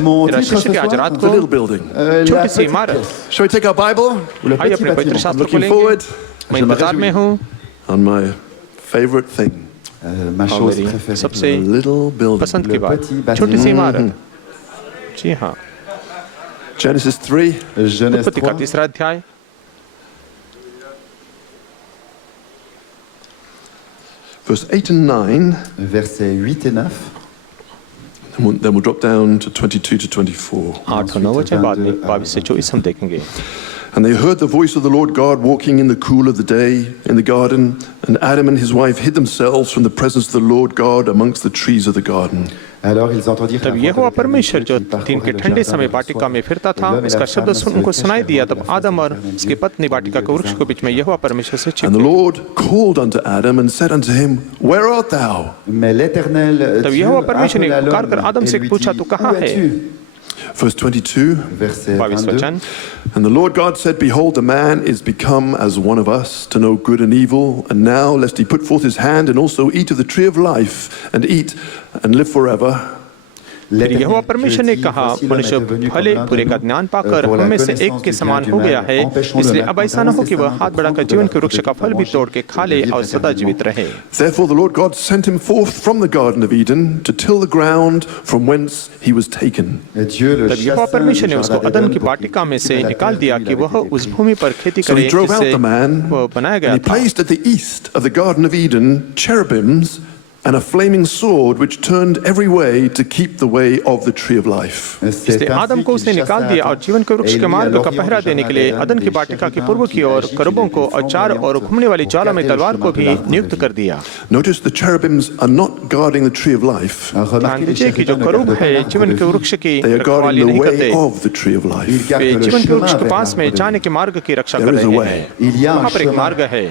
Mon मेरा titre शिष्य ce के आज soir, रात The को little building. la छोटी सी petite इमारत। pièce, Shall we take our Bible? ou le आइए petit अपने पवित्र bâtiment. शास्त्र Looking खोलेंगे। forward मैं Je me इंतजार में réjouis. हूँ on my favorite thing. Ma और chose मेरी préférée. सबसे The little building. पसंद की Le बात, petit bâtiment. छोटी सी इमारत। जी हाँ, Genesis 3, Genèse उत्पत्ति का 3, तीसरा अध्याय verse 8 and 9. versets 8 et 9. Then we'll drop down to 22 to 24. 8 और 9 वचन बाद में 22 से 24 हम देखेंगे। And they heard the voice of the Lord God walking in the cool of the day in the garden, and Adam and his wife hid themselves from the presence of the Lord God amongst the trees of the garden. Alors ils entendirent la तब voix यहोवा de l'Éternel परमेश्वर जो qui parcourait दिन के le ठंडे jardin समय le वाटिका soir. में फिरता था, L'homme et उसका la शब्द femme सुन se उनको सुनाई cachèrent दिया। loin de तब la आदम face और de l'Éternel उसकी पत्नी Dieu वाटिका au के milieu वृक्ष du के बीच में यहोवा परमेश्वर से छिप And the गई। Lord called unto Adam and said unto him, Where art thou? Mais l'Éternel तब Dieu यहोवा परमेश्वर ने appela पुकार कर l'homme आदम et से lui पूछा, dit, तू कहाँ où है? es-tu? Verse 22. Verset 22 22. वचन And the Lord God said, Behold, the man is become as one of us, to know good and evil. And now, lest he put forth his hand and also eat of the tree of life, and eat and live forever. फिर यहोवा परमेश्वर ने कहा, मनुष्य भले बुरे का ज्ञान पाकर हम में से एक के समान हो गया है, इसलिए अब ऐसा न हो कि वह हाथ बढ़ाकर जीवन के वृक्ष का फल भी तोड़ के खा ले और सदा जीवित रहे। Therefore the Lord God sent him forth from the Garden of Eden to till the ground from whence he was taken. Et Dieu le तब यहोवा chassa परमेश्वर du ने उसको jardin अदन d'Éden की pour qu'il वाटिका में से cultive la निकाल terre दिया d'où il कि avait वह été उस pris. भूमि पर खेती So करे he drove out जिससे the man, वह बनाया and गया he था। placed at the east of the Garden of Eden cherubims and a flaming sword which turned every way to keep the way of the tree of life. इसलिए आदम को उसने निकाल दिया और जीवन के वृक्ष के मार्ग का पहरा देने के लिए अदन की वाटिका की पूर्व की ओर करूबों को और चार और घूमने वाली ज्वाला में तलवार को भी नियुक्त कर दिया। Notice the cherubims are not guarding the tree of life. ध्यान दीजिए कि जो करूब है जीवन के वृक्ष की They are रखवाली guarding नहीं the करते, way of the tree of life. वे जीवन के वृक्ष के पास में जाने के मार्ग की रक्षा कर रहे हैं। वहाँ पर एक मार्ग है।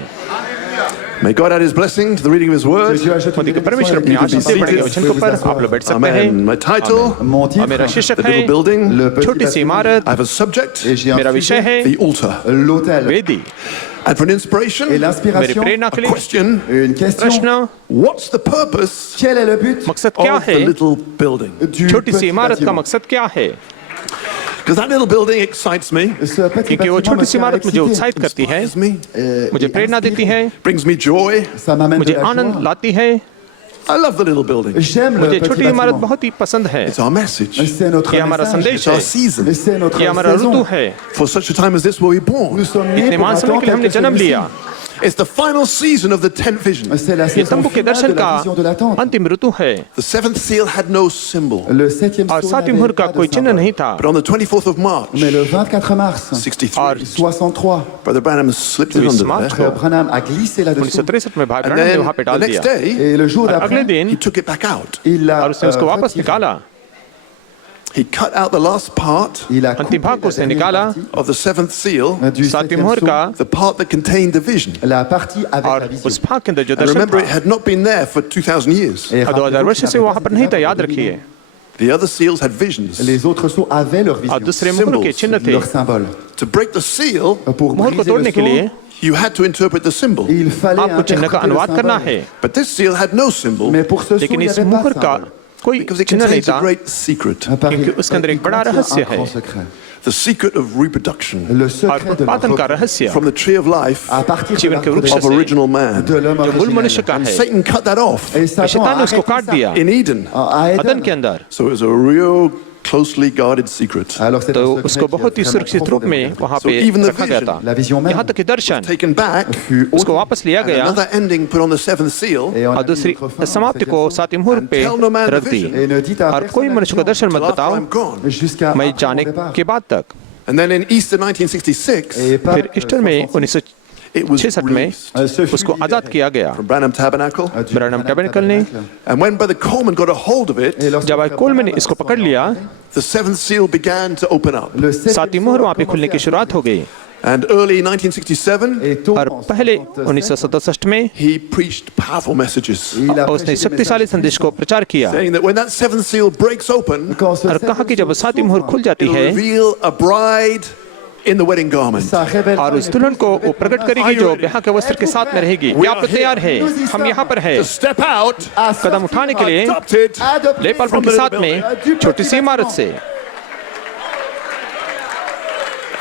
May God add his blessing to the reading of his word. खुदी के परमेश्वर अपनी आशीष से बड़े वचन के ऊपर आप लोग बैठ सकते हैं। Amen. My title, Mon और मेरा titre, शीर्षक the है little building. le petit छोटी सी bâtiment, इमारत, I have a subject, et j'ai un मेरा विषय sujet, है the altar. l'autel. वेदी। And for an inspiration, Et मेरी l'inspiration, प्रेरणा के a लिए question, une question. प्रश्न, what's the purpose Quel est le but मकसद क्या of the है? little building? du छोटी सी petit इमारत का bâtiment? मकसद क्या है? Because that little building excites me, Ce petit क्योंकि वो bâtiment छोटी me सी tient इमारत मुझे excité. उत्साहित करती है, inspires me, मुझे प्रेरणा देती है, brings me joy. Ça m'amène de मुझे la आनंद joie. लाती है। I love the little building. J'aime le मुझे petit छोटी इमारत bâtiment. बहुत ही पसंद है। It's our message. C'est notre ये हमारा message. संदेश It's our है, season. Et c'est notre ये हमारा ऋतु saison. है। For such a time as this were we born. Nous sommes nés इतने pour महान समय के लिए हमने attendre जन्म celui-ci. लिया। It's the final season of the 10th vision. C'est la ये saison तंबू के finale दर्शन de का la vision de l'attente. अंतिम ऋतु है। The seventh seal had no symbol. Le septième और sceau सातवीं n'avait मुहर का pas de कोई चिन्ह symbole. नहीं था। But on the 24th of March, Mais le 24 mars 63, 63, Brother Branham slipped it Oui, under smart. there. Frère Branham a glissé là-dessous. 1963 में भाई And ब्रैनम ने then वहाँ पे the डाल next दिया day, Et le jour और अगले d'après, दिन he took it back out. il l'a और उसने उसको वापस retiré. निकाला। He cut out the last part Il a अंतिम coupé भाग को la उसने dernière निकाला partie of the seventh seal, du सातवीं septième मुहर sceau, का, the part that contained the vision. la partie avec और la vision. उस भाग के अंदर जो And दर्शन remember, it था had not been there for 2,000 years. Et और 2000 rappelez-vous वर्ष qu'il से n'avait वहाँ pas पर नहीं था, été याद là रखिए। The other seals had visions. Les autres sceaux avaient leur और vision, दूसरे मुहर के चिन्ह थे। leur symbole. To break the seal, Pour मुहर को briser तोड़ने le के लिए sceau, you had to interpret the symbol. il fallait आपको चिन्ह का interpréter le अनुवाद करना symbole. है, But this seal had no symbol Mais pour ce sceau, लेकिन il n'y इस avait pas मुहर de का symbole. कोई because it चिन्ह नहीं contains a था, great secret. क्योंकि उसके अंदर एक बड़ा रहस्य है। Un grand secret. The secret of reproduction Le और secret de la उत्पादन का रहस्य from the tree of life à partir de जीवन के वृक्ष l'arbre of से original man. de l'homme जो मूल मनुष्य originel. का And है, Satan cut that off Et Satan शैतान a ने उसको arrêté काट ça दिया in Eden. à अदन Éden. के अंदर। So it was a real closely guarded secret. Alors c'est तो un secret उसको qui est बहुत ही vraiment सुरक्षित रूप में profondément वहाँ So पे even the रखा गया था। La vision même यहाँ तक कि दर्शन Taken back, fut उसको ôtée. वापस लिया and गया another ending put on the seventh seal. Et on a और mis दूसरी notre fin au समाप्ति को septième sceau. सातवीं मुहर पे tell no man the रख दी। vision. Et ne dites à और कोई personne मनुष्य को la दर्शन Till मत after बताओ, I'm gone. jusqu'à मैं après जाने mon départ. के बाद तक। And then in Easter 1966, Et Pâques, फिर ईस्टर में it was 1966 में released ce fut उसको libéré आजाद किया गया। from Branham Tabernacle. du Branham Branham tabernacle ने, Tabernacle. And when Brother Coleman got a hold of it, Et lorsque जब भाई Frère Coleman ने Branham इसको s'en पकड़ लिया, the seventh seal began to open up. le septième सातवीं sceau मुहर a वहाँ पे commencé खुलने की à शुरुआत हो गई। And early 1967, Et tôt और en पहले 67, 1967 में he preached powerful messages, il a उसने prêché des शक्तिशाली messages संदेश को प्रचार किया saying that when that seventh seal breaks open, Quand ce और कहा कि जब septième सातवीं sceau मुहर s'ouvre, खुल जाती it'll है reveal a bride in the wedding garment. ça révèle और उस दुल्हन को वो प्रकट करेगी जो ब्याह के वस्त्र के साथ में रहेगी। क्या आप तैयार है? हम यहाँ पर है To step out, à कदम उठाने के लिए adopted लेपालपुर from के the साथ little में building. छोटी सी इमारत से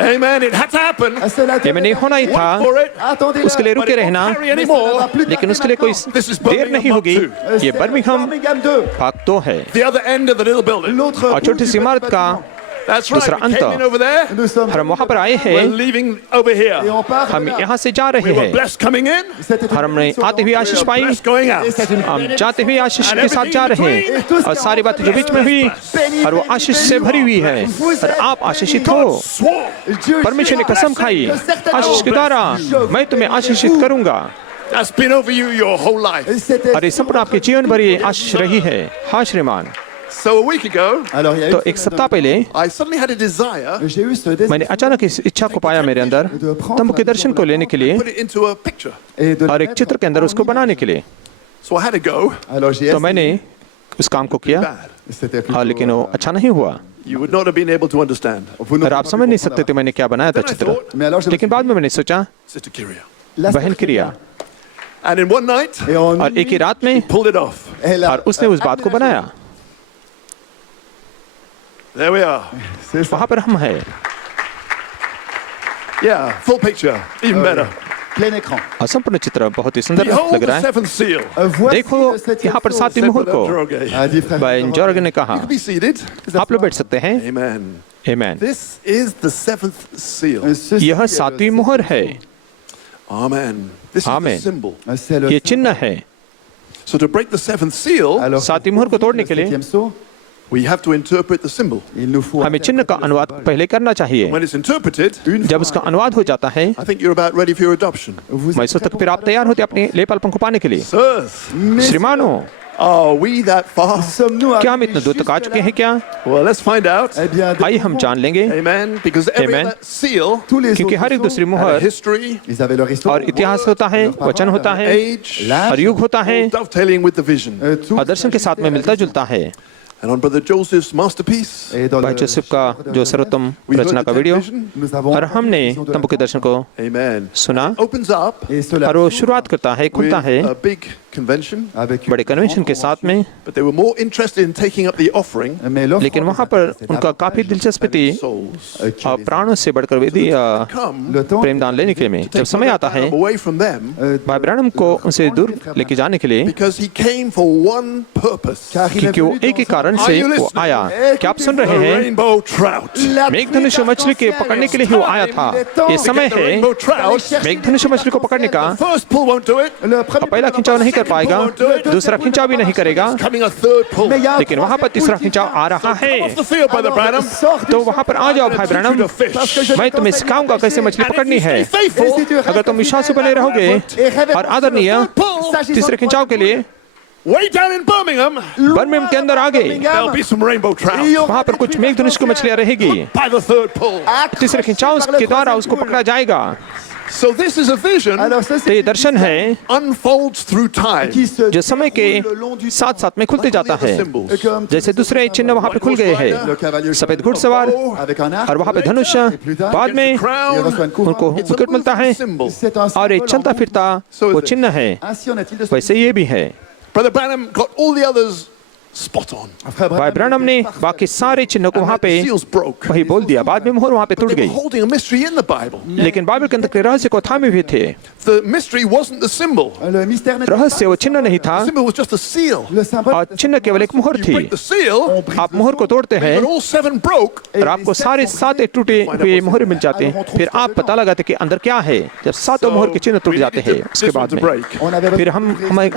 Amen. It had to happen. Cela ये में नहीं होना ही था, For it. Attendez-le. उसके लिए रुके रहना, Carry anymore. लेकिन उसके लिए कोई This is देर नहीं होगी। Birmingham ये बर्मिंघम Birmingham 2. भाग 2 है The other end of the little building. L'autre और छोटी सी इमारत का That's right. दूसरा We came अंत। in over there. Nous sommes हम वहाँ पर आए We're हैं, leaving over et here. on part. हम là. यहाँ से जा रहे We were हैं, blessed coming in. C'était une हमने bénédiction आते हुए आशीष पाई, Blessed going out. Et c'est une हम bénédiction. जाते हुए आशीष के साथ जा रहे हैं, और सारी बातें जो बीच में हुई और वो आशीष से भरी हुई है, और आप आशीषित हो। Swore. Dieu परमेश्वर ने jure कसम खाई, que certainement आशीष के द्वारा मैं तुम्हें आशीषित करूंगा, That's been over you your whole life. c'était और ये संपूर्ण आपके जीवन भर ये आशीष रही है। हाँ श्रीमान। So a week ago, Alors, il y a तो eu एक सप्ताह पहले I suddenly had a desire j'ai eu ce désir मैंने अचानक इस इच्छा को पाया मेरे अंदर, तंबू के दर्शन को लेने के लिए to put it into a picture. et de और एक चित्र के अंदर उसको बनाने के लिए। So I had to go. Alors j'ai तो मैंने उस काम को किया, Bad. c'était plutôt, हाँ, लेकिन वो अच्छा नहीं हुआ, You would not have been able to understand. vous ne और आप समझ नहीं सकते थे मैंने क्या बनाया था Then I चित्र। thought, mais alors je me लेकिन बाद में मैंने सोचा, Sister Kyria. La बहन sœur क्रिया, And in one night, et en और एक ही रात में pulled it off. elle a और उसने उस बात को बनाया। There we are. c'est ça. वहाँ पर हम हैं, Yeah, full picture. Even better. Plein écran. और संपूर्ण चित्र बहुत ही सुंदर Behold लग the रहा है। seventh seal. Voici देखो le septième यहाँ पर sceau. सातवीं Said मुहर को Brother Droge. A dit frère भाई जॉर्ग ने कहा, Be seated. आप लोग बैठ सकते हैं। Amen. Amen. This is the seventh seal. Ceci यह est le सातवीं मुहर है, Amen. This is Amen. the symbol. c'est le ये चिन्ह है। So to break the seventh seal, Alors, सातवीं मुहर को तोड़ने के लिए septième sceau, we have to interpret the symbol. il nous faut हमें चिन्ह का अनुवाद पहले करना चाहिए। When it's interpreted, जब उसका अनुवाद हो जाता है, I think you're about ready for your adoption. vous मैं सोचता हूं फिर आप तैयार होते अपने लेपालपन को पाने के लिए। Sirs, श्रीमानों, are we that far? sommes-nous क्या हम इतने दूर तक आ चुके हैं क्या? Well, let's find out. Eh bien, आइए हम जान लेंगे, Amen. Because every Amen. other seal tous les क्योंकि हर एक autres दूसरी had a मुहर history, ils avaient leur histoire, और इतिहास होता है, वचन होता है, age, और युग होता है, dovetailing with the vision. tout और दर्शन के साथ में मिलता जुलता है। And on Brother Joseph's masterpiece, et dans भाई le जोसेफ का जो सर्वोत्तम we heard रचना the का tent video, vision. nous avons और हमने vision de la तंबू के दर्शन को Amen. सुना, Opens up et cela और वो शुरुआत करता है, with खुलता है a big convention, avec बड़े कन्वेंशन के साथ में, but they were more interested in taking up the offering mais l'offre लेकिन वहाँ पर उनका काफी दिलचस्पी थी souls. और प्राणों से बढ़कर विधि Come, le temps प्रेमदान लेने के लिए। जब समय आता है away from them, भाई ब्रैनम को उनसे दूर लेके जाने के लिए, because he came for one purpose. car il est क्योंकि वो venu एक ही dans कारण Are से you वो listening? आया। क्या आप सुन The रहे हैं? rainbow trout. la मेघधनुष मछली के पकड़ने के लिए ही वो आया था। ये समय The है rainbow trout. मेघधनुष मछली को पकड़ने का। First pull won't do it. le और premier पहला खिंचाव नहीं कर पाएगा, दूसरा खिंचाव भी नहीं करेगा, Coming a third pull. mais il y a un लेकिन वहां पर तीसरा खिंचाव आ रहा Off है। the field, Brother Branham. sort तो वहां पर आ जाओ भाई ब्रैनम, To the fish. मैं तुम्हें सिखाऊंगा कैसे मछली And if पकड़नी you है। stay faithful, अगर तुम विश्वासु बने रहोगे और आदरणीय तीसरे खिंचाव के लिए way down in Birmingham, Birmingham के अंदर आगे there'll be some rainbow trout. वहां पर कुछ मेघधनुष की मछलियां रहेगी। By the third pull. तीसरे खिंचाव के द्वारा उसको पकड़ा जाएगा। So this is a vision alors ça तो ये c'est दर्शन है unfolds through time. qui se जो समय के साथ साथ में खुलते जाता है, comme जैसे दूसरे चिन्ह वहां पे खुल गए हैं, le cavalier सफेद घुड़सवार avec un arc और वहां पे धनुष, बाद में il reçoit une coupe उनको It's a मुकुट मिलता है symbol. c'est un और ये symbole चलता en फिरता वो चिन्ह है। ainsi en est-il de ce वैसे ये भी है। Brother Branham got all the others spot on. frère भाई ब्रैनम ने बाकी सारे चिन्हों को वहां पे The seals broke. वही बोल दिया, बाद में मोहर वहां पे टूट They were गई, holding a mystery in the Bible. लेकिन बाइबल के अंदर के रहस्य को थामे हुए थे। The mystery wasn't the symbol. le mystère n'est रहस्य वो चिन्ह नहीं था The symbol was just a seal. le symbole और चिन्ह केवल एक मोहर You थी। break the seal, आप मोहर को तोड़ते हैं but all seven broke. और आपको सारे सात टूटे हुए मोहर मिल जाते हैं, फिर आप पता लगाते कि अंदर क्या है। जब सातों मोहर के चिन्ह टूट जाते हैं, उसके बाद में on avait फिर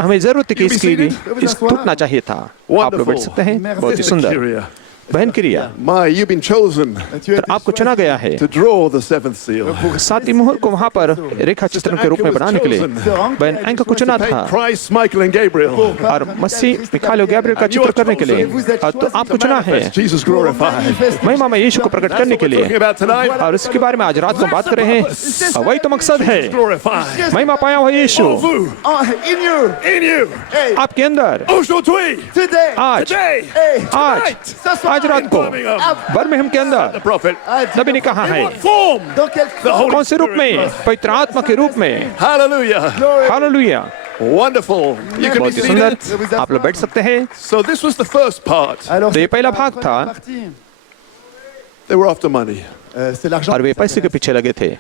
हमें जरूरत थी कि इसकी भी इस टूटना चाहिए था। आप लोग बैठ सकते हैं, बहुत ही सुंदर। Kyria. बहन क्रिया, My, you've been chosen tu es पर आपको चुना गया है to draw the seventh seal. सातवीं मोहर को वहां पर रेखा चित्रण के रूप में बनाने के लिए। बहन एंका को चुना था Paint Christ, Michael, and Gabriel. और मसीह मिखाइल और गैब्रिएल का चित्र करने के लिए, और तो आपको चुना है Jesus glorified. महिमा में यीशु को प्रकट करने के Talking लिए। about tonight. और उसके बारे में आज रात को बात कर रहे हैं, और वही तो मकसद है, Glorified. महिमा पाया हुआ यीशु Vous, in you in you, आपके अंदर aujourd'hui, today आज today, आज tonight, आज रात in को Birmingham. बर्मिंघम के The अंदर prophet. नबी ने कहा है, What form? dans quel The Holy कौन से रूप में? पवित्र आत्मा के रूप में। Hallelujah. Hallelujah, Wonderful. You can be बहुत ही सुंदर। seated. आप लोग बैठ सकते हैं। So this was the first part. alors तो ये पहला भाग था। They were after money. C'est l'argent. और वे पैसे के पीछे लगे थे।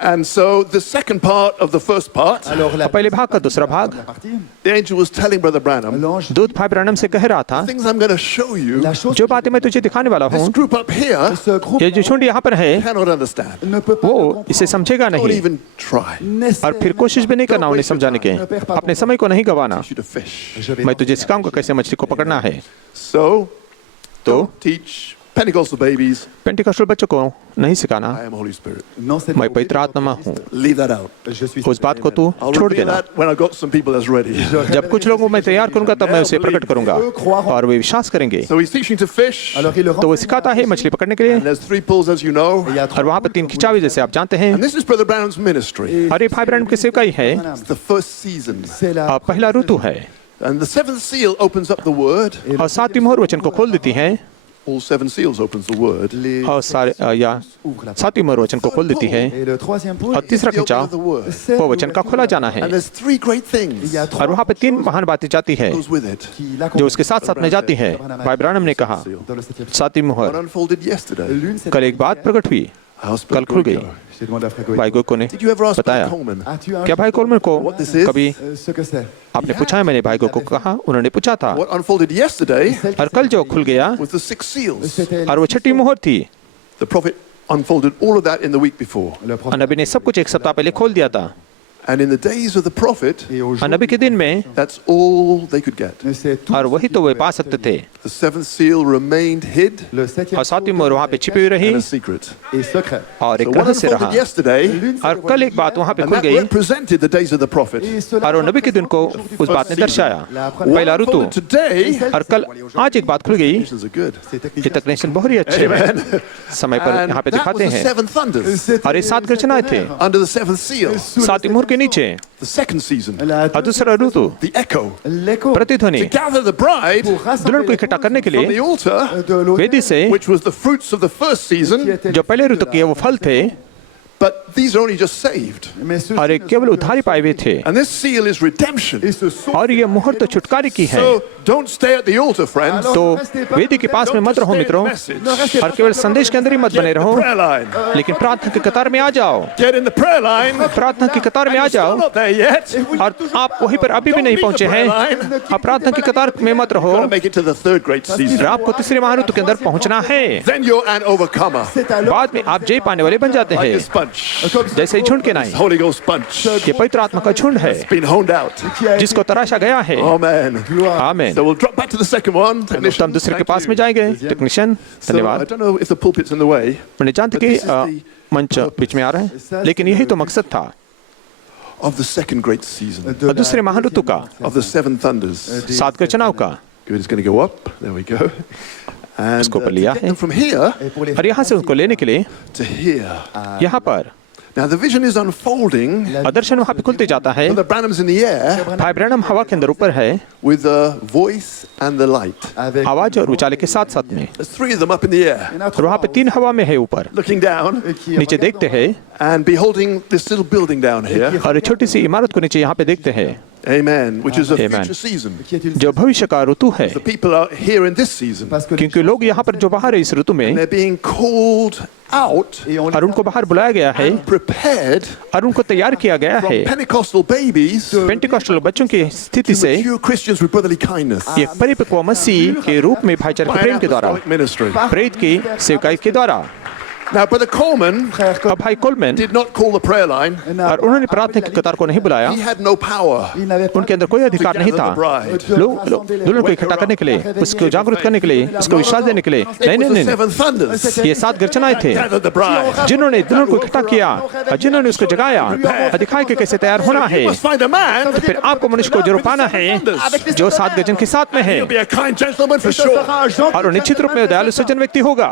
And so the second part of the first part, Alors la पहले भाग का दूसरा भाग, partie, the angel was telling Brother Branham, l'ange, दूत भाई ब्रैनम से कह रहा था, things I'm going to show you, la chose जो बातें मैं तुझे दिखाने वाला this हूँ, group up here ce groupe ये जो झुंड यहाँ पर है, cannot understand. ne peut pas वो इसे समझेगा Don't नहीं even try. और फिर कोशिश भी नहीं करना उन्हें समझाने के। अपने समय को नहीं गंवाना। Teach you to fish. Je vais मैं तुझे सिखाऊंगा कैसे मछली को पकड़ना है। So, तो don't teach Pentecostal babies. Pentecostal बच्चों को नहीं सिखाना, I am Holy Spirit. non c'est मैं पवित्र आत्मा हूँ। Leave that out. je suis उस बात को तू I'll छोड़ reveal देना। that when I've got some people that's ready. जब कुछ लोगों मैं तैयार करूंगा तब मैं उसे प्रकट करूंगा और वे विश्वास करेंगे। So he's teaching to fish. alors il le तो वो renseigne सिखाता है मछली पकड़ने के लिए, And there's 3 pulls, as you know. il y a और 3 वहाँ पर 3 खिंचावे जैसे आप जानते हैं। And this is Brother Branham's ministry. और ये भाई ब्रैनम की सेवकाई है, It's the first season. c'est la पहला ऋतु है And the 7th seal opens up the word. और 7वीं मोहर वचन को खोल देती है All 7 seals opens the word. les और सारे या ouvre la 7वीं मोहर वचन को खोल देती है et le troisième point और तीसरा The opening खिंचाव of the word. c'est वो वचन का खोला जाना है And there's 3 great il things y a that 3 और वहाँ पे 3 महान बातें जाती है goes with it. qui जो l'accompagnent उसके साथ साथ में जाती है। भाई ब्रैनम ने कहा dans le 7e 7वीं What मोहर, unfolded yesterday. l'une c'est कल एक बात प्रकट हुई, House कल खुल गई। j'ai demandé à Frère भाई गोको ने Did you ever ask Brother बताया। Coleman? as-tu un क्या भाई कोलमन को What this is? कभी ce que c'est आपने पूछा है? मैंने भाई गोको को कहा, उन्होंने पूछा था। What unfolded yesterday और कल जो खुल गया was the 6 seals. c'était और वो 6वीं मोहर थी। The prophet unfolded all of that in the week before. le और prophète नबी ने सब कुछ एक सप्ताह पहले खोल दिया था And in the days of the prophet, et au और jour नबी के दिन में, that's all they could get. c'est tout और वही तो वे पा सकते थे। The 7th seal remained hid le 7e और 7वीं मोहर वहाँ पे छिपी हुई रही and a secret. et secret और So एक what रहस्य रहा। unfolded yesterday, और कल एक बात वहाँ पे and खुल that गई represented the days of the prophet. et cela और वो नबी के दिन को उस बात ने दर्शाया। la première पहला What ऋतु unfolded today, और कल आज एक बात खुल गई। these are good. c'est ये technique तकनीशन बहुत ही अच्छे हैं, समय पर And यहाँ पे that was दिखाते the हैं। 7 thunders और ये 7 गर्जनाएं थे under the 7th seal. 7वीं मोहर के नीचे। The 2nd season, la और दूसरा ऋतु the echo. l'écho प्रतिध्वनि, To gather the bride pour दुल्हन rassembler को इकट्ठा करने के from लिए the altar, de l'autel वेदी से, which was the fruits of the first qui season, était जो पहले ऋतु के वो फल थे, but these are only just saved. mais ceux और ये केवल उधारी पाए हुए थे। And this seal is redemption. et ce sont और ये मोहर तो छुटकारे की है। So don't stay at the altar, friends. तो वेदी के पास में Don't मत just रहो stay in the मित्रों, message. और केवल संदेश के अंदर ही मत बने Get in रहो, the prayer line. लेकिन प्रार्थना की कतार में आ जाओ। Get in the prayer line. प्रार्थना की कतार में आ You're still जाओ not there yet. और आप वहीं पर अभी भी नहीं पहुंचे हैं। आप प्रार्थना की कतार में मत रहो, Got to make it to the 3rd great season. और आपको तीसरे महाऋतु के अंदर पहुंचना है। Then you're an overcomer. c'est alors बाद में आप जय पाने वाले बन जाते Like a हैं, sponge. जैसे ही झुंड के नाई। Holy Ghost sponge. ये पवित्र आत्मा का झुंड है Been honed out. जिसको तराशा गया है। Amen. आमीन। So we'we'll drop back to the second one. तो Technician, हम दूसरे के thank पास you. में जाएंगे। टेक्नीशियन So I धन्यवाद। don't know if the pulpit's in the way मैंने जानते कि मंच बीच में आ रहा है, लेकिन यही तो मकसद था of the 2nd great season, de और दूसरे महाऋतु का, of the 7 thunders. 7 के चुनाव का। Good, it's going to go up. There we go. And इसको to ऊपर लिया get है them from here et pour les और यहाँ से उनको लेने के लिए to here. यहाँ पर Now the vision is unfolding. और dर्शन वहाँ पे खुलते जाता है। Brother Branham's in the air भाई ब्रैनम हवा के अंदर ऊपर है, with the voice and the light. avec आवाज और उजाले के साथ साथ में, There's 3 of them up in the air, il y en a और वहाँ पे 3 हवा में है ऊपर, looking down qui नीचे देखते हैं and beholding this little building down here. और एक छोटी सी इमारत को नीचे यहाँ पे देखते हैं, Amen. Which is a Amen. future season. qui est une जो भविष्य का ऋतु है, The people are here in this season. parce que क्योंकि लोग यहाँ पर जो बाहर है इस ऋतु में, They're being called out, et on और उनको बाहर बुलाया गया है prepared और उनको तैयार किया गया from है Pentecostal babies to पेंटिकॉस्टल बच्चों की स्थिति से mature Christians with brotherly kindness. एक परिपक्व मसीह के रूप में भाईचारे के By प्रेम के द्वारा, apostolic ministry. प्रेरित की सेवकाई के द्वारा। Now, Brother Coleman frère अब भाई Coleman did not call the prayer line. और उन्होंने प्रार्थना की कतार को नहीं बुलाया, He had no power il n'avait pas उनके अंदर कोई to अधिकार नहीं gather था the bride. लोग दुल्हन को इकट्ठा करने के लिए, उसको जागरूक करने के लिए, उसको विश्वास देने के लिए। It नहीं was नहीं the नहीं, 7 thunders. ये 7 गर्जनाएं थे Gather the bride. जिन्होंने दुल्हन को इकट्ठा किया और जिन्होंने उसको जगाया और दिखाया कि कैसे तैयार होना है। You must find a man. फिर आपको मनुष्य को जरूर पाना है जो 7 गजन के साथ में है He'll be a kind gentleman for sure. और वो निश्चित रूप में दयालु सज्जन व्यक्ति होगा,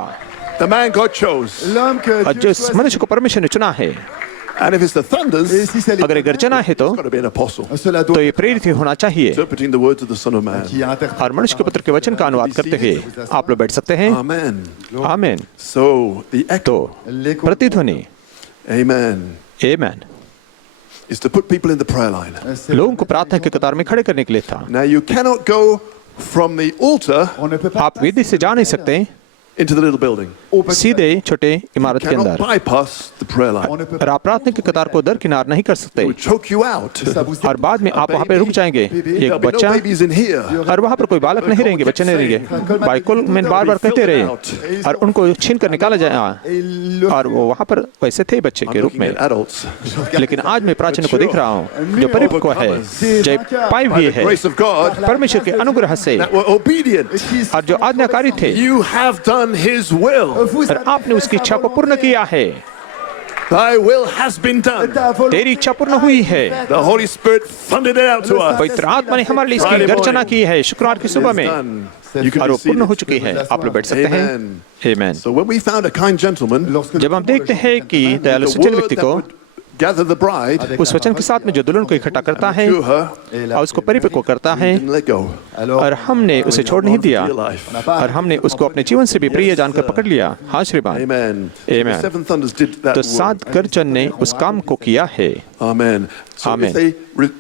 The man God chose. l'homme que और Dieu जो choisit. मनुष्य को परमेश्वर ने चुना है। And if it's the thunders, Et it's si c'est les अगर ये गर्जना है तो got to be an apostle. cela तो doit ये प्रेरित ही होना चाहिए Interpreting the words of the Son of Man. qui interprète और मनुष्य के पुत्र के वचन का अनुवाद करते हुए आप लोग बैठ सकते हैं। Amen. आमीन। So, the तो echo, l'écho प्रतिध्वनि, amen, आमीन, is to put people in the prayer line. c'est लोगों को प्रार्थना की कतार में खड़े करने के लिए था। Now, you cannot go from the altar on ne peut pas आप वेदी से जा नहीं सकते into the little building. सीधे छोटे इमारत के Cannot अंदर। bypass the prayer On line. ne peut और आप प्रार्थना की कतार को दरकिनार नहीं कर सकते It would choke you out. ça vous और बाद में आप वहाँ पे रुक जाएंगे। एक There'll be no बच्चा babies in here. और वहाँ पर कोई बालक नहीं रहेंगे, बच्चे नहीं रहेंगे। बाइकुल में बार-बार कहते रहे और उनको छीन कर निकाला जाए और वो वहाँ पर वैसे थे बच्चे के रूप Looking में। at adults. लेकिन आज मैं प्राचीन को देख रहा हूँ जो परिपक्व है, जो पाई हुई है Grace of God परमेश्वर के अनुग्रह से that were obedient. और जो आज्ञाकारी थे You have done His will. और आपने उसकी इच्छा को पूर्ण किया है। Thy will has been done. तेरी इच्छा पूर्ण हुई है। The Holy Spirit thundered it out to us. पवित्र आत्मा ने हमारे लिए इसकी गर्जना की है शुक्रवार की सुबह में Done. You can और be वो पूर्ण हो seated. चुकी है। आप लोग बैठ सकते हैं। Amen. आमीन। So when we found a kind gentleman, जब हम देखते हैं कि दयालु the सज्जन word व्यक्ति that को would gather the bride, उस वचन के साथ में जो दुल्हन को इकट्ठा करता है to her, और उसको परिपक्व करता है didn't let go. और हमने उसे छोड़ नहीं दिया Your life. और हमने उसको अपने जीवन से भी प्रिय जानकर पकड़ लिया। हाँ श्रीमान। Amen. Amen. The seven thunders did that तो work. सात गर्जन ने उस काम को किया है। Amen. So Amen. if they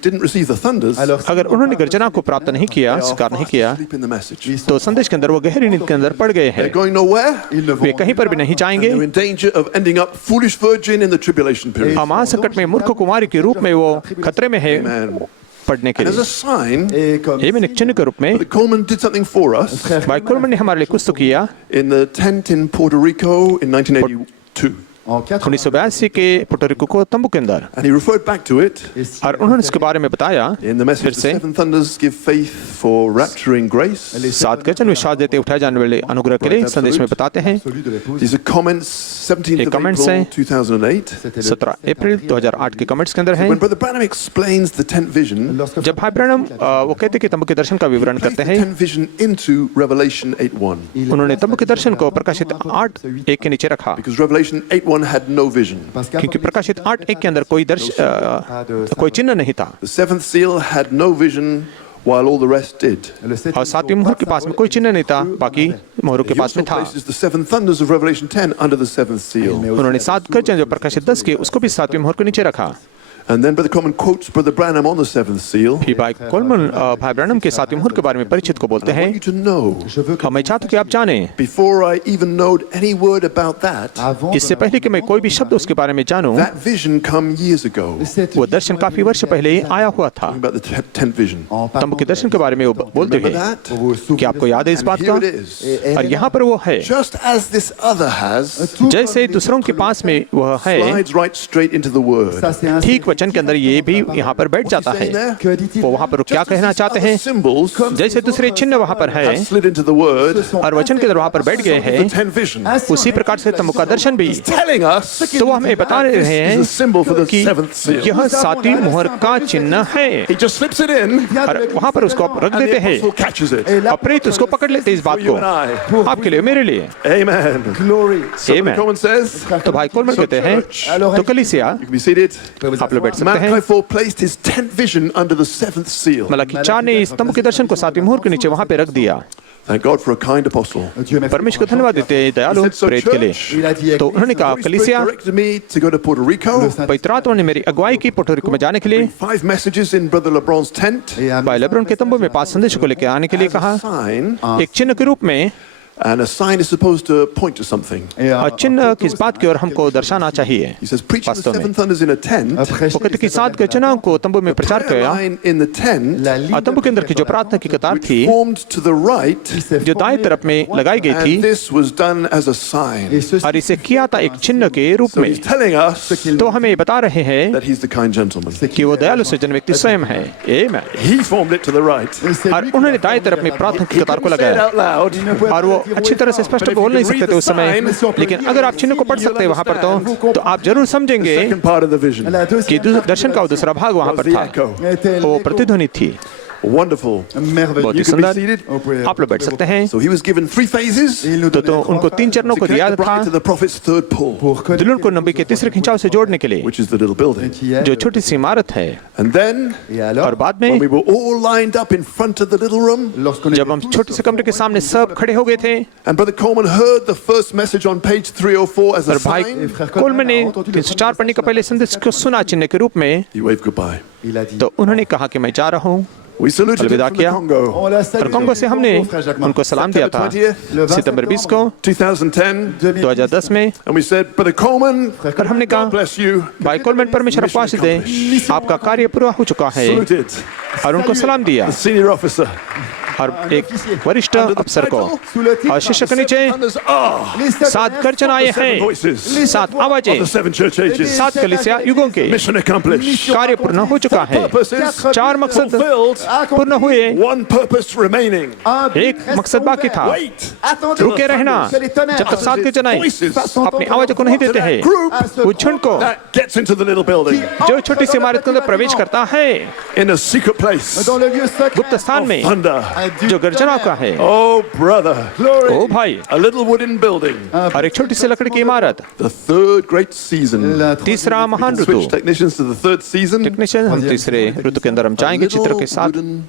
didn't receive the thunders, अगर उन्होंने गर्जना को प्राप्त नहीं किया, they are स्वीकार नहीं fast किया, asleep in the message. तो संदेश के अंदर वो गहरी नींद के अंदर पड़ गए They're हैं। going nowhere. वे कहीं पर भी नहीं जाएंगे। They're in danger of ending up foolish virgin in the tribulation period. महासंकट में मूर्ख कुमारी के रूप में वो खतरे में है Amen. पढ़ने के And as लिए। a sign, Et comme ये मैंने एक चिन्ह के रूप में Brother Coleman did something for us भाई कोलमन ने हमारे लिए कुछ तो किया। in the tent in Puerto Rico in 1982. en 4 1982 के पुर्तरिको को तंबू के अंदर And he referred back to it और उन्होंने इसके बारे में बताया in the फिर message, the से seven thunders give faith for rapturing grace. सात गर्जन विश्वास देते उठाए जाने वाले अनुग्रह के लिए संदेश में बताते हैं। celui de l'épouse. These are comments, 17th ये of comments April हैं। 2008. C'était le 17 अप्रैल 2008 के कमेंट्स के अंदर हैं। When Brother Branham explains the tent vision, lorsque जब भाई ब्रैनम वो कहते कि तंबू के दर्शन का विवरण place करते the हैं, tent vision into Revelation 8:1. उन्होंने तंबू के दर्शन को प्रकाशित 8:1 के नीचे रखा Because Revelation 8:1 had no vision. parce क्योंकि qu'Apocalypse प्रकाशित 8:1 के अंदर कोई चिन्ह नहीं था The seventh seal had no vision while all the rest did. le 7 और सातवीं मोहर के पास में कोई चिन्ह नहीं था, बाकी मोहरों के He पास also में था। places the seven thunders of Revelation 10 under the seventh seal. उन्होंने सात गर्जन जो प्रकाशित 10 के उसको भी सातवीं मोहर के नीचे रखा। And then Brother Coleman quotes Brother Branham on the seventh seal. फिर भाई कोलमन भाई ब्रैनम के सातवीं मोहर के बारे में परिचित को बोलते I want हैं, you to know, और मैं चाहता हूं कि आप जानें before I even knowed any word about that, avant इससे पहले कि मैं कोई भी शब्द उसके बारे में जानूं, that vision come years ago. cette वो दर्शन काफी वर्ष पहले ही आया हुआ था। About the tent vision. en तंबू के दर्शन के बारे में वो बोलते Remember हैं, that? vous vous क्या आपको याद है इस And बात here का? it is. और यहाँ पर वो है, Just as this other has, जैसे दूसरों के पास में वह है, slides right straight into the word. ça c'est un ठीक वचन के अंदर ये भी यहाँ पर बैठ जाता है। que dit-il वो वहाँ पर क्या कहना चाहते हैं, Symbols जैसे दूसरे चिन्ह वहाँ पर है have slid into the word. और वचन के अंदर वहाँ पर बैठ गए The हैं, tent vision. उसी प्रकार से तंबू का दर्शन भी। Telling us तो वो हमें बता रहे this is a हैं symbol for the कि seventh seal. यह सातवीं मोहर का चिन्ह है He just slips it in और वहाँ पर उसको आप रख and the देते हैं apostle catches it. और प्रेरित उसको पकड़ लेते हैं इस बात For you को, and I. आपके लिए मेरे लिए। Amen. glory So Brother Amen. Coleman says, तो भाई कोलमन कहते हैं, तो कलीसिया, you can be seated. आप लोग बैठ सकते हैं। Malachi 4 placed his tent vision under the seventh seal. Malachi 4 ने इस तंबू के दर्शन को सातवीं मोहर के नीचे वहाँ पे रख दिया। Thank God for a kind apostle. Dieu merci परमेश्वर को धन्यवाद देते हैं दयालु He said, so प्रेरित के लिए। church, il a dit तो उन्होंने कहा, Holy Spirit कलीसिया, directed me to go to Puerto Rico. पवित्र आत्मा ने मेरी अगुवाई की पुर्तो रिको में जाने के लिए 5 messages in Brother LeBron's tent. et भाई लेब्रोन के तंबू में 5 संदेश को लेकर आने के लिए कहा। Sign, एक चिन्ह के रूप में, and a sign is supposed to point to something. और चिन्ह किस बात की ओर हमको दर्शाना चाहिए। He says, preaching the वास्तव में seven thunders in a tent. वो कहते कि 7 गर्जनाओं को तंबू में प्रचार Prayer किया line in the tent, la और ligne तंबू के अंदर की जो प्रार्थना की कतार थी formed to the right, जो दाएं तरफ में लगाई गई थी, and this was done as a sign. et ceci और इसे किया था एक चिन्ह के रूप So में। he's telling us तो हमें ये बता रहे हैं that he's the kind gentleman. कि वो दयालु सज्जन व्यक्ति स्वयं है। आमीन। He formed it to the right. और उन्होंने दाएं तरफ में प्रार्थना की कतार को Say it लगाया out loud. और वो अच्छी तरह से स्पष्ट बोल नहीं सकते थे उस समय, लेकिन अगर आप चिन्ह को पढ़ सकते हैं वहाँ पर तो आप जरूर समझेंगे Second part of the vision. la कि deuxième दर्शन का वो दूसरा भाग वहाँ Was पर the था, echo. était वो प्रतिध्वनि थी। Wonderful. merveilleux बहुत ही You can be सुंदर। seated. आप लोग बैठ सकते हैं। So he was given 3 phases il nous तो donnait उनको 3 चरणों to को दिया connect the था bride to the prophet's third pull, pour connaître दुल्हन को नबी के तीसरे खिंचाव से जोड़ने के लिए, which is the little building. qui est जो छोटी सी इमारत है। And then, et और alors बाद when we में were all lined up in front of the little room, lorsqu'on जब हम était छोटे से कमरे के सामने सब खड़े हो गए थे and Brother Coleman heard the first message on page 304 as a और भाई sign, कोलमन ने 304 पढ़ने का पहले संदेश को सुना चिन्ह के रूप में, he waved goodbye. il a dit तो उन्होंने कहा कि मैं जा रहा हूँ We saluted him अलविदा from the किया Congo. On l'a salué और कोंगो से हमने frère Jacquemin. उनको सलाम दिया था September 20th, सितंबर 20 को 2010, 2010 में and we said, Brother Coleman, और हमने God कहा bless you. भाई कोलमैन परमेश्वर आपको आशीष दे आपका कार्य पूरा हो चुका है Saluted और उनको सलाम दिया the senior officer. और एक वरिष्ठ अफसर को और शिष्य के नीचे And there's, Les sept 7 गर्जन आए seven हैं voices 7 आवाजें of the 7 church ages. 7 कलीसिया युगों के Mission accomplished. कार्य पूर्ण हो चुका है Purposes 4 मकसद fulfilled. पूर्ण हुए One purpose remaining. एक मकसद बाकी था Wait. रुके रहना जब तक 7 गर्जन आए अपनी आवाज को नहीं देते हैं वो झुंड को That gets into the little building जो छोटी सी इमारत के अंदर प्रवेश करता है in a secret place. dans le lieu secret. गुप्त स्थान में Thunder. जो गर्जना का है Oh, brother. ओ भाई A little wooden building. और एक छोटी सी लकड़ी की इमारत The third great season. La तीसरा महान ऋतु Switch technicians to the third season. Technician हम तीसरे ऋतु के अंदर हम जाएंगे चित्र Little के साथ wooden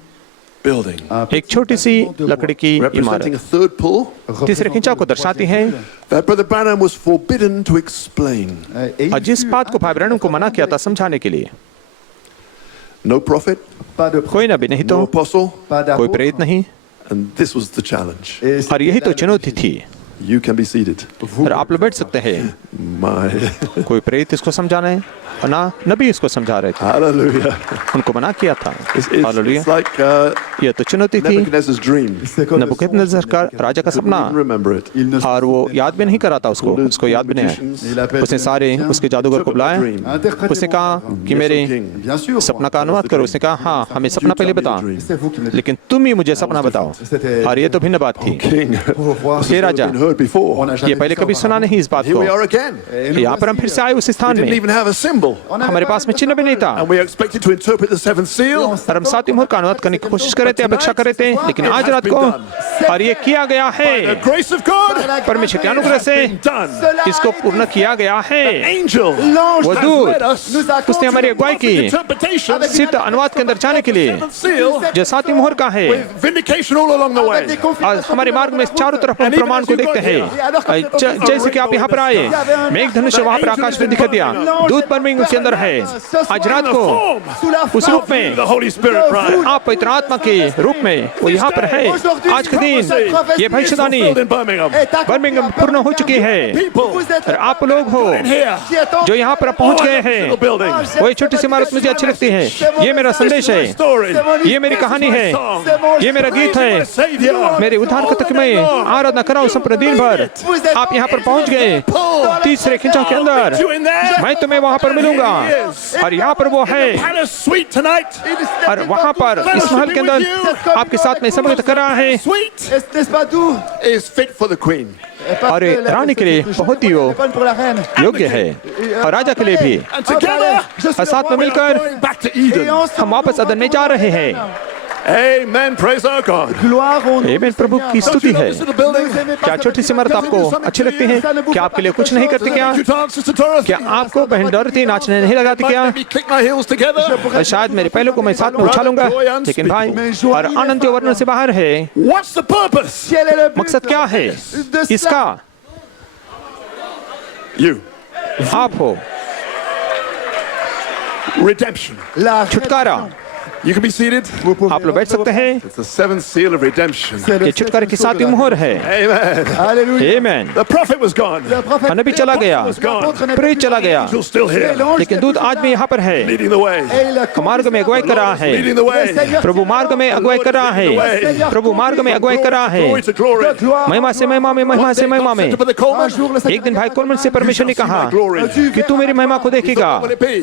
building. एक छोटी सी लकड़ी की Representing इमारत a third pull तीसरे खिंचाव को दर्शाती है that Brother Branham was forbidden to explain. et और जिस बात को भाई ब्रैनम को मना किया था समझाने के लिए No prophet, pas de कोई नबी नहीं तो no apostle, pas कोई d'apôtre. प्रेरित नहीं and this was the challenge. Et और यही तो चुनौती थी You can be seated. और आप लोग बैठ सकते हैं My कोई प्रेरित इसको समझाना है और ना नबी इसको समझा रहे थे hallelujah. उनको मना किया था हालेलुया It's like यह तो चुनौती थी Nebuchadnezzar's dream. c'est comme नबूकदनेस्सर का राजा का सपना Couldn't remember it. il ne और वो याद भी नहीं करा था उसको याद भी नहीं आया il appelle उसने सारे उसके जादूगर को बुलाया interprétez उसने कहा कि मेरे bien sûr सपना का अनुवाद करो उसने कहा हाँ हमें सपना पहले बता c'est vous qui me le dites लेकिन तुम ही मुझे सपना बताओ और ये तो भिन्न बात थी King. oh roi hey Raja Been heard before. on a ये jamais पहले vu ça कभी सुना नहीं इस बात Here we को are again. यहाँ पर हम फिर से आए उस स्थान Didn't में even have a symbol. हमारे पास में चिन्ह भी नहीं था And we are expected to interpret the seventh seal. और हम 7वीं मोहर का अनुवाद करने की कोशिश कर रहे थे अपेक्षा कर रहे थे लेकिन आज रात को और ये किया गया The है grace of God परमेश्वर के अनुग्रह से been done. इसको पूर्ण किया गया है Angel l'ange वो has दूत led us nous a उसने हमारी अगुवाई की interpretation of सिद्ध अनुवाद के अंदर जाने के लिए the seal जो 7वीं मोहर का है with vindication all along the way. avec des और confirmations हमारे मार्ग में चारों तरफ हम प्रमाण को देखते हैं जैसे कि आप यहाँ पर आए मेघ धनुष वहाँ पर आकाश में दिखा दिया दूत परमेश्वर उसके अंदर है आज रात को sous la उस रूप में The Holy Spirit right. आप पवित्र आत्मा के रूप में वो यहाँ पर है आज के दिन ये भविष्यवाणी Fulfilled in Birmingham. बर्मिंघम पूर्ण हो चुकी है People vous êtes और आप लोग हो here. जो यहाँ पर पहुँच गए हैं Little building. वही छोटी सी इमारत मुझे अच्छी लगती है ये मेरा संदेश है Story. ये मेरी कहानी है ये मेरा गीत है Savior. मेरे उद्धार का तक मैं आराधना कराऊं संपूर्ण दिन भर आप यहाँ पर पहुँच गए तीसरे खिंचाव के अंदर You in there? मैं तुम्हें वहाँ पर मिलूंगा और यहाँ पर वो है Palace suite tonight. और वहाँ पर इस महल के अंदर आपके साथ में समवेत कर रहा है Suite n'est-ce pas doux is fit for the queen. और रानी के लिए बहुत ही वो bonne pour la reine योग्य है और राजा के लिए भी And together, और साथ में मिलकर going back to Eden. हम वापस अदन में जा रहे हैं Amen. Praise our God. gloire au nom आमीन प्रभु की Don't you स्तुति love है this little building? क्या छोटी सी इमारत आपको अच्छी लगती है क्या आपके लिए कुछ नहीं करती क्या Did you dance, Sister Dorothy? क्या आपको बहन डरती नाचने नहीं लगाती क्या Might maybe click my heels together. और शायद मेरे पहलों को मैं साथ में उछालूंगा लेकिन भाई और आनंद जो वर्णन से बाहर है What's the purpose? quel est le but मकसद क्या है इसका You. आप हो Redemption. la छुटकारा You can be seated. आप लोग बैठ सकते हैं It's the seventh seal of redemption. c'est ये le छुटकारे की 7वीं मोहर है Amen. alléluia आमीन The prophet was gone. le prophète नबी चला गया प्रेरित चला गया Angel's still here. लेकिन दूत आज भी यहाँ पर है Leading the way. et il a मार्ग में अगुवाई कर रहा है Leading the way. प्रभु मार्ग में अगुवाई कर रहा है प्रभु मार्ग में अगुवाई कर रहा है Glory to glory. gloire महिमा से महिमा में महिमा से महिमा में Said to Brother un Coleman, jour le एक दिन भाई कोलमन से परमेश्वर ने कहा glory. कि तू मेरी महिमा को देखेगा Will it be?